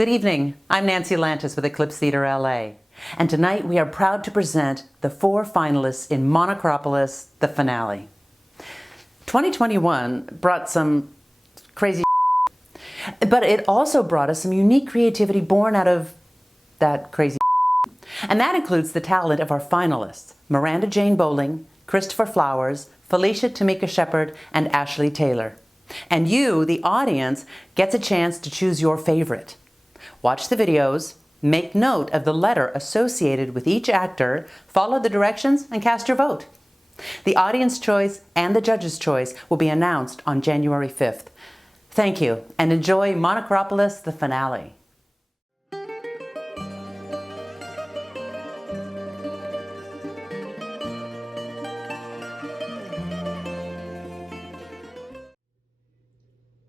Good evening. I'm Nancy Lantis with Eclipse Theatre LA. And tonight we are proud to present the 4 finalists in Monocropolis, the finale. 2021 brought some crazy but it also brought us some unique creativity born out of that crazy and that includes the talent of our finalists, Miranda Jane Bowling, Christopher Flowers, Felicia Tamika Sheppard, and Ashley Taylor. And you, the audience, gets a chance to choose your favorite. Watch the videos, make note of the letter associated with each actor, follow the directions, and cast your vote. The audience choice and the judge's choice will be announced on January 5th. Thank you, and enjoy Monocropolis, the finale.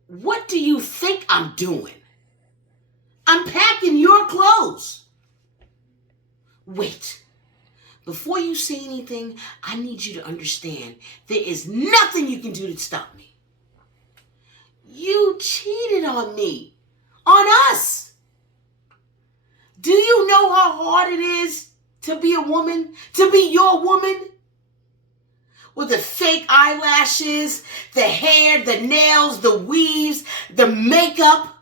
What do you think I'm doing? I'm packing your clothes. Wait. Before you say anything, I need you to understand there is nothing you can do to stop me. You cheated on me. On us. Do you know how hard it is to be a woman? To be your woman? With the fake eyelashes, the hair, the nails, the weaves, the makeup.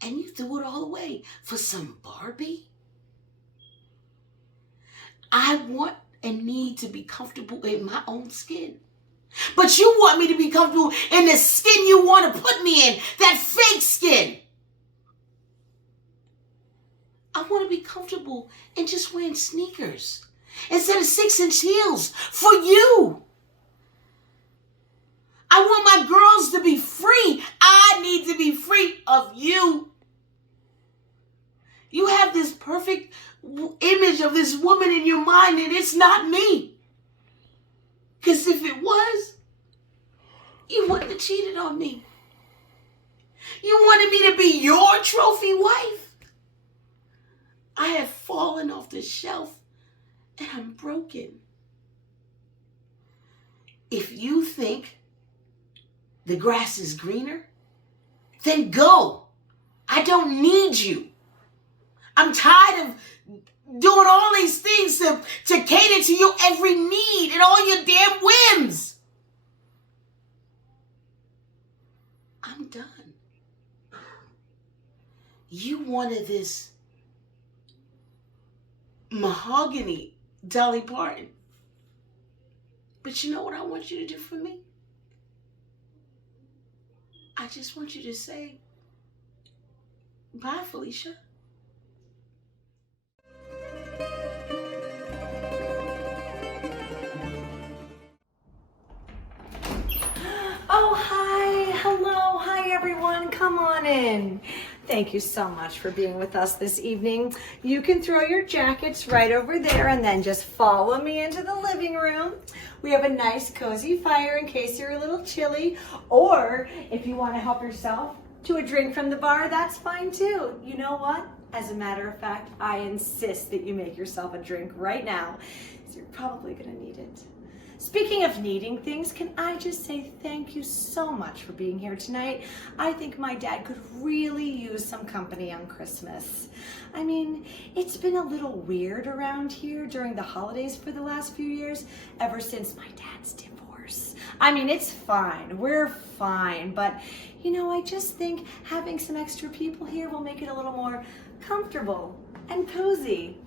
And you threw it all away for some Barbie? I want and need to be comfortable in my own skin. But you want me to be comfortable in the skin you want to put me in, that fake skin. I want to be comfortable in just wearing sneakers instead of 6-inch heels for you. I want my girls to be free. I need to be free of you. You have this perfect image of this woman in your mind, and it's not me. Because if it was, you wouldn't have cheated on me. You wanted me to be your trophy wife. I have fallen off the shelf, and I'm broken. If you think the grass is greener, then go. I don't need you. I'm tired of doing all these things to cater to your every need and all your damn whims. I'm done. You wanted this mahogany Dolly Parton. But you know what I want you to do for me? I just want you to say, bye, Felicia. Oh, hi. Hello. Hi, everyone. Come on in. Thank you so much for being with us this evening. You can throw your jackets right over there and then just follow me into the living room. We have a nice cozy fire in case you're a little chilly, or if you want to help yourself to a drink from the bar, that's fine too. You know what? As a matter of fact, I insist that you make yourself a drink right now, because you're probably going to need it. Speaking of needing things, can I just say thank you so much for being here tonight. I think my dad could really use some company on Christmas. I mean, it's been a little weird around here during the holidays for the last few years, ever since my dad's divorce. I mean, it's fine. We're fine. But, you know, I just think having some extra people here will make it a little more comfortable and cozy.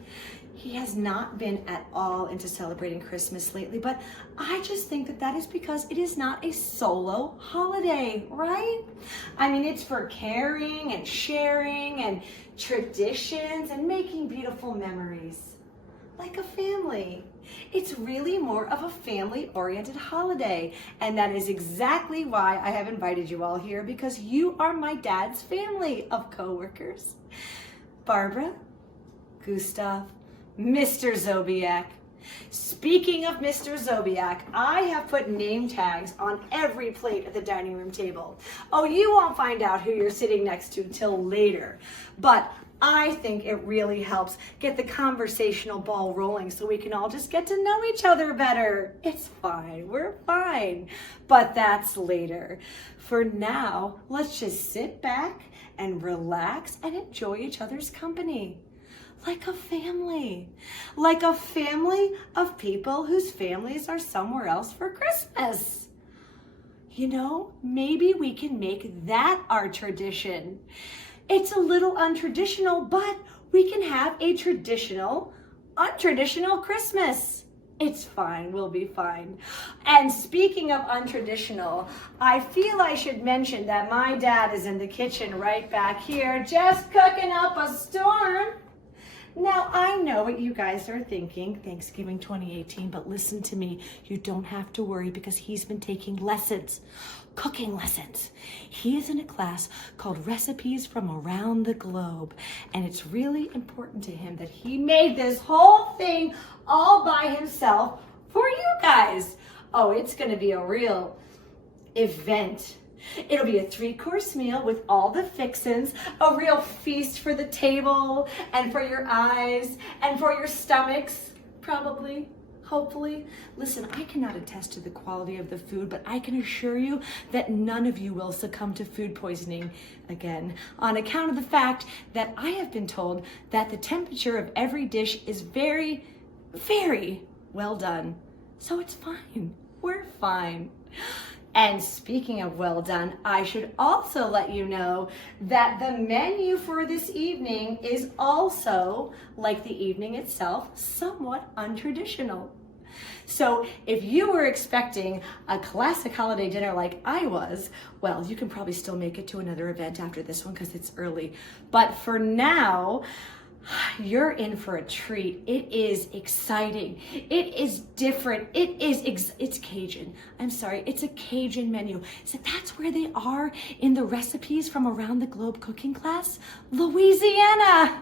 He has not been at all into celebrating Christmas lately, but I just think that that is because it is not a solo holiday, right? I mean, it's for caring and sharing and traditions and making beautiful memories, like a family. It's really more of a family-oriented holiday, and that is exactly why I have invited you all here, because you are my dad's family of coworkers. Barbara, Gustav, Mr. Zobiak. Speaking of Mr. Zobiak, I have put name tags on every plate at the dining room table. Oh, you won't find out who you're sitting next to till later. But I think it really helps get the conversational ball rolling so we can all just get to know each other better. It's fine, we're fine. But that's later. For now, let's just sit back and relax and enjoy each other's company. Like a family. Like a family of people whose families are somewhere else for Christmas. You know, maybe we can make that our tradition. It's a little untraditional, but we can have a traditional, untraditional Christmas. It's fine, we'll be fine. And speaking of untraditional, I feel I should mention that my dad is in the kitchen right back here, just cooking up a storm. Now, I know what you guys are thinking, Thanksgiving 2018, but listen to me. You don't have to worry because he's been taking lessons, cooking lessons. He is in a class called Recipes from Around the Globe, and it's really important to him that he made this whole thing all by himself for you guys. Oh, it's going to be a real event. It'll be a 3-course meal with all the fixins, a real feast for the table and for your eyes and for your stomachs, probably, hopefully. Listen, I cannot attest to the quality of the food, but I can assure you that none of you will succumb to food poisoning again on account of the fact that I have been told that the temperature of every dish is very, very well done. So it's fine. We're fine. And speaking of well done, I should also let you know that the menu for this evening is also, like the evening itself, somewhat untraditional. So if you were expecting a classic holiday dinner like I was, well, you can probably still make it to another event after this one because it's early. But for now, you're in for a treat. It is exciting. It is different. It's Cajun. I'm sorry, it's a Cajun menu. So that's where they are in the Recipes from Around the Globe cooking class, Louisiana.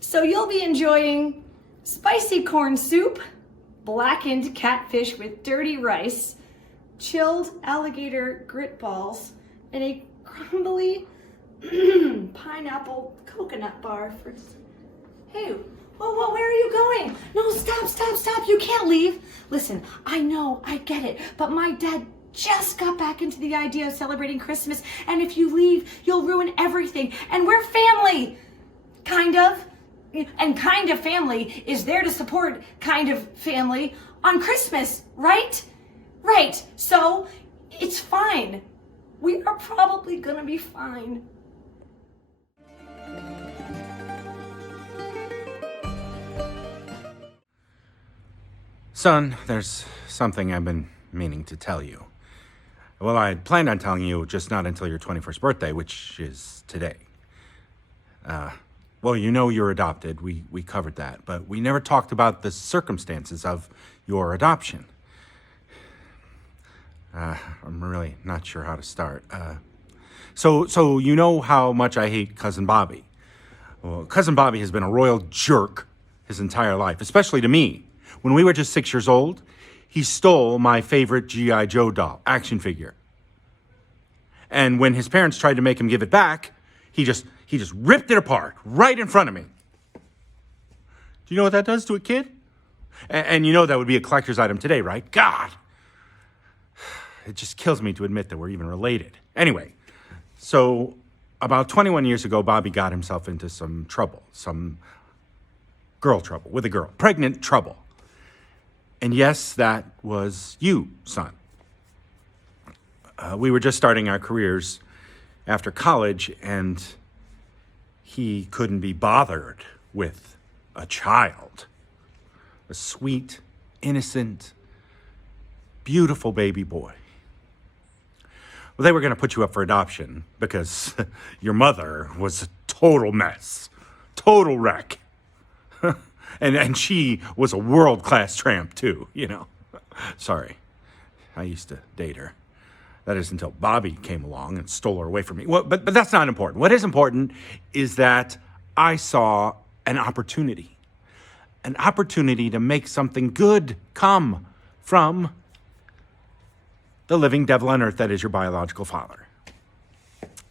So you'll be enjoying spicy corn soup, blackened catfish with dirty rice, chilled alligator grit balls, and a crumbly pineapple coconut bar for... Hey, whoa, where are you going? No, stop. You can't leave. Listen, I know, I get it, but my dad just got back into the idea of celebrating Christmas, and if you leave, you'll ruin everything, and we're family. Kind of. And kind of family is there to support kind of family on Christmas, right? Right. So, it's fine. We are probably gonna be fine. Son, there's something I've been meaning to tell you. Well, I had planned on telling you, just not until your 21st birthday, which is today. Well, you know you're adopted. We covered that. But we never talked about the circumstances of your adoption. I'm really not sure how to start. So you know how much I hate Cousin Bobby. Well, Cousin Bobby has been a royal jerk his entire life, especially to me. When we were just 6 years old, he stole my favorite G.I. Joe doll, action figure. And when his parents tried to make him give it back, he just ripped it apart right in front of me. Do you know what that does to a kid? And you know that would be a collector's item today, right? God! It just kills me to admit that we're even related. Anyway, so about 21 years ago, Bobby got himself into some trouble, some girl trouble, with a girl, pregnant trouble. And yes, that was you, son. We were just starting our careers after college, and he couldn't be bothered with a child. A sweet, innocent, beautiful baby boy. Well, they were going to put you up for adoption because your mother was a total mess, total wreck. And she was a world-class tramp, too, you know. Sorry, I used to date her. That is until Bobby came along and stole her away from me. Well, but that's not important. What is important is that I saw an opportunity to make something good come from the living devil on earth that is your biological father.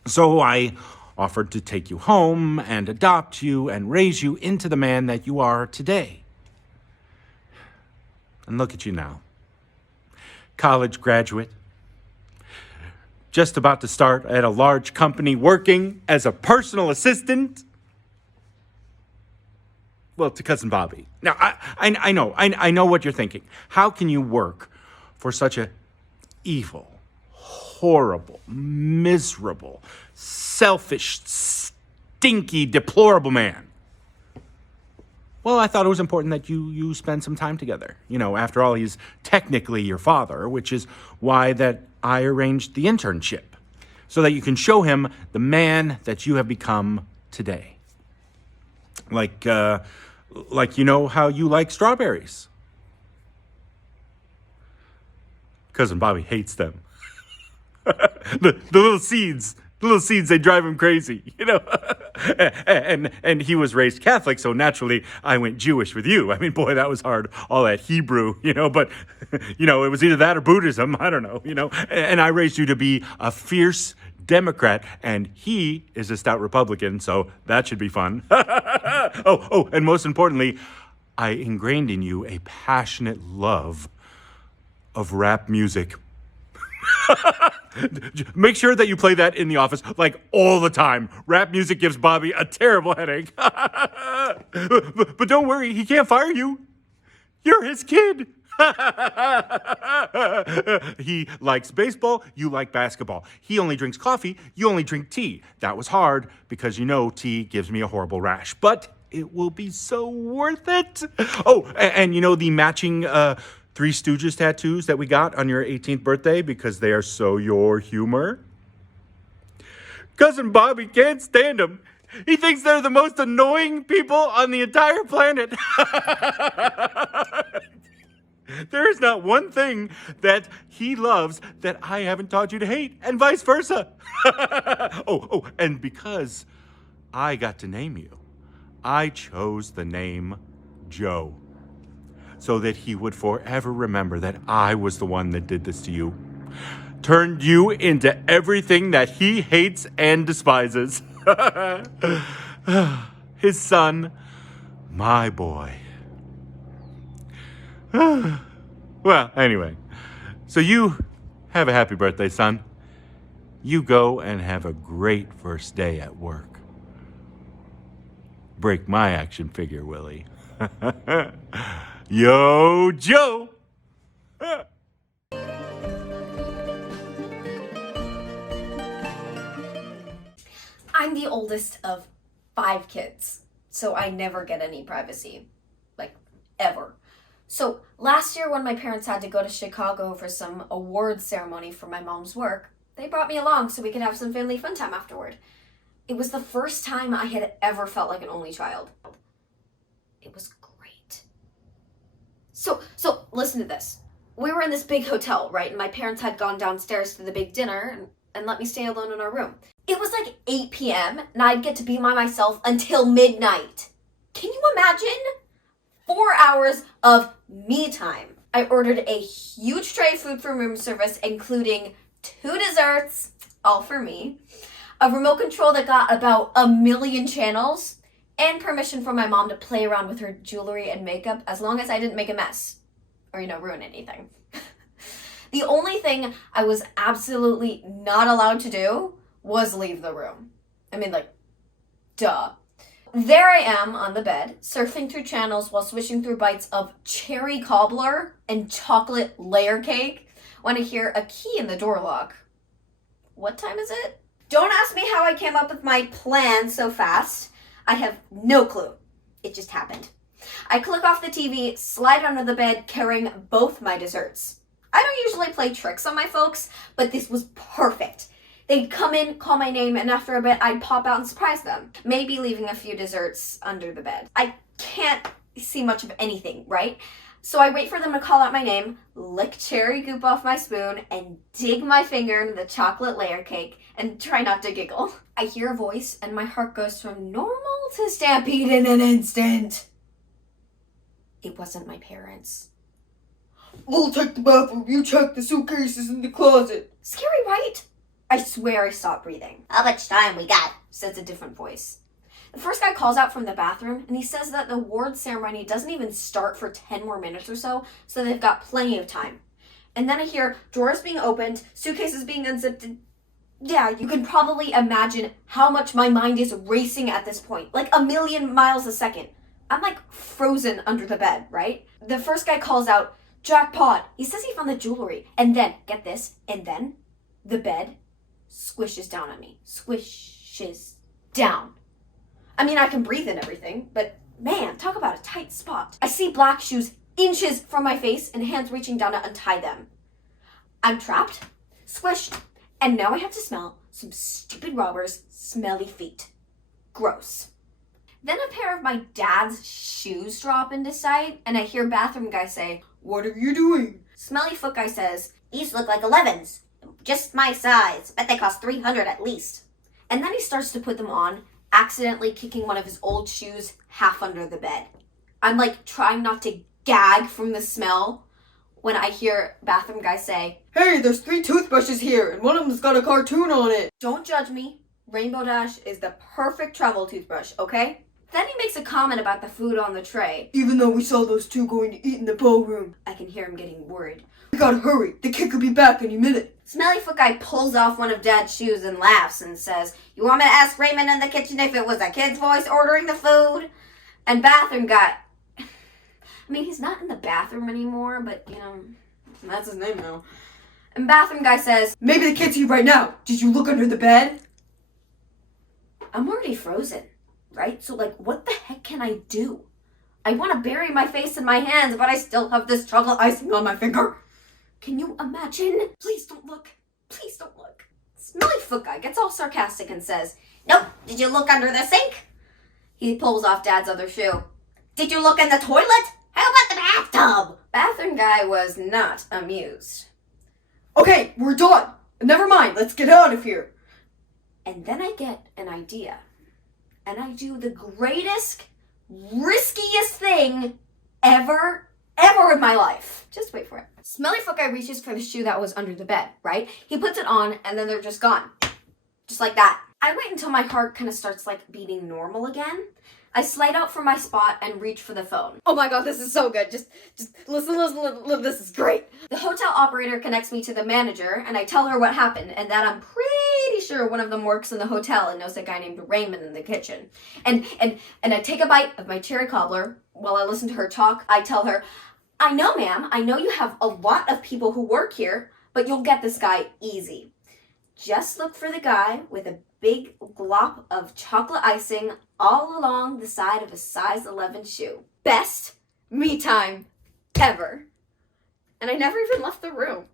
So I offered to take you home and adopt you and raise you into the man that you are today. And look at you now. College graduate. Just about to start at a large company working as a personal assistant. Well, to Cousin Bobby. Now, I know what you're thinking. How can you work for such a evil, horrible, miserable, selfish, stinky, deplorable man? Well, I thought it was important that you spend some time together. You know, after all, he's technically your father, which is why that I arranged the internship, so that you can show him the man that you have become today. Like you know how you like strawberries. Cousin Bobby hates them. The little seeds, they drive him crazy, you know. and he was raised Catholic, so naturally I went Jewish with you. I mean, boy, that was hard, all that Hebrew, you know, but, you know, it was either that or Buddhism, I don't know, you know. And I raised you to be a fierce Democrat, and he is a stout Republican, so that should be fun. Oh, and most importantly, I ingrained in you a passionate love of rap music. Make sure that you play that in the office, like, all the time. Rap music gives Bobby a terrible headache. But don't worry, he can't fire you. You're his kid. He likes baseball, you like basketball. He only drinks coffee, you only drink tea. That was hard because, you know, tea gives me a horrible rash. But it will be so worth it. Oh, and you know the matching Three Stooges tattoos that we got on your 18th birthday because they are so your humor? Cousin Bobby can't stand them. He thinks they're the most annoying people on the entire planet. There is not one thing that he loves that I haven't taught you to hate, and vice versa. Oh, and because I got to name you, I chose the name Joe, so that he would forever remember that I was the one that did this to you. Turned you into everything that he hates and despises. His son, my boy. Well, anyway, so you have a happy birthday, son. You go and have a great first day at work. Break my action figure, Willie. Yo, Joe! I'm the oldest of 5 kids, so I never get any privacy, like, ever. So last year when my parents had to go to Chicago for some awards ceremony for my mom's work, they brought me along so we could have some family fun time afterward. It was the first time I had ever felt like an only child. It was great. So listen to this. We were in this big hotel, right? And my parents had gone downstairs to the big dinner and let me stay alone in our room. It was like 8 p.m. and I'd get to be by myself until midnight. Can you imagine? 4 hours of me time. I ordered a huge tray of food from room service, including 2 desserts, all for me, a remote control that got about 1 million channels, and permission from my mom to play around with her jewelry and makeup as long as I didn't make a mess or, ruin anything. The only thing I was absolutely not allowed to do was leave the room. I mean, duh. There I am on the bed, surfing through channels while swishing through bites of cherry cobbler and chocolate layer cake when I hear a key in the door lock. What time is it? Don't ask me how I came up with my plan so fast. I have no clue. It just happened. I click off the TV, slide under the bed, carrying both my desserts. I don't usually play tricks on my folks, but this was perfect. They'd come in, call my name, and after a bit, I'd pop out and surprise them. Maybe leaving a few desserts under the bed. I can't see much of anything, right? So I wait for them to call out my name, lick cherry goop off my spoon, and dig my finger into the chocolate layer cake, and try not to giggle. I hear a voice, and my heart goes from normal to stampede in an instant. It wasn't my parents. I'll check the bathroom, you check the suitcases in the closet. Scary, right? I swear I stopped breathing. How much time we got? says a different voice. The first guy calls out from the bathroom, and he says that the award ceremony doesn't even start for 10 more minutes or so they've got plenty of time. And then I hear drawers being opened, suitcases being unzipped, and yeah, you can probably imagine how much my mind is racing at this point, like a million miles a second. I'm like frozen under the bed, right? The first guy calls out, jackpot. He says he found the jewelry. And then, get this, and then the bed squishes down on me. Squishes down. I mean, I can breathe and everything, but man, talk about a tight spot. I see black shoes inches from my face and hands reaching down to untie them. I'm trapped, squished, and now I have to smell some stupid robber's smelly feet. Gross. Then a pair of my dad's shoes drop into sight, and I hear bathroom guy say, What are you doing? Smelly foot guy says, these look like 11s. Just my size. Bet they cost $300 at least. And then he starts to put them on, accidentally kicking one of his old shoes half under the bed. I'm like trying not to gag from the smell when I hear bathroom guy say, Hey, there's 3 toothbrushes here, and one of them's got a cartoon on it. don't judge me. Rainbow Dash is the perfect travel toothbrush, okay? Then he makes a comment about the food on the tray. Even though we saw those 2 going to eat in the ballroom. I can hear him getting worried. We gotta hurry. The kid could be back any minute. Smelly foot guy pulls off one of Dad's shoes and laughs and says, you want me to ask Raymond in the kitchen if it was a kid's voice ordering the food? And bathroom guy, I mean, he's not in the bathroom anymore, but, you know, That's his name now. and bathroom guy says, Maybe the kid's here right now. Did you look under the bed? I'm already frozen, right? So, like, what the heck can I do? I want to bury my face in my hands, but I still have this chocolate icing on my finger. Can you imagine? Please don't look. Please don't look. Smelly foot guy gets all sarcastic and says, nope, did you look under the sink? He pulls off Dad's other shoe. Did you look in the toilet? How about the bathtub? Bathroom guy was not amused. Okay, we're done. Never mind, let's get out of here. And then I get an idea. And I do the greatest, riskiest thing ever in my life. Just wait for it. Smelly foot guy reaches for the shoe that was under the bed, right? He puts it on and then they're just gone. Just like that. I wait until my heart kind of starts like beating normal again. I slide out from my spot and reach for the phone. Oh my god, this is so good. Just listen, this is great. The hotel operator connects me to the manager and I tell her what happened and that I'm pretty sure one of them works in the hotel and knows a guy named Raymond in the kitchen. And I take a bite of my cherry cobbler while I listen to her talk. I tell her, I know, ma'am, I know you have a lot of people who work here, but you'll get this guy easy. Just look for the guy with a big glop of chocolate icing all along the side of a size 11 shoe. Best me time ever. And I never even left the room.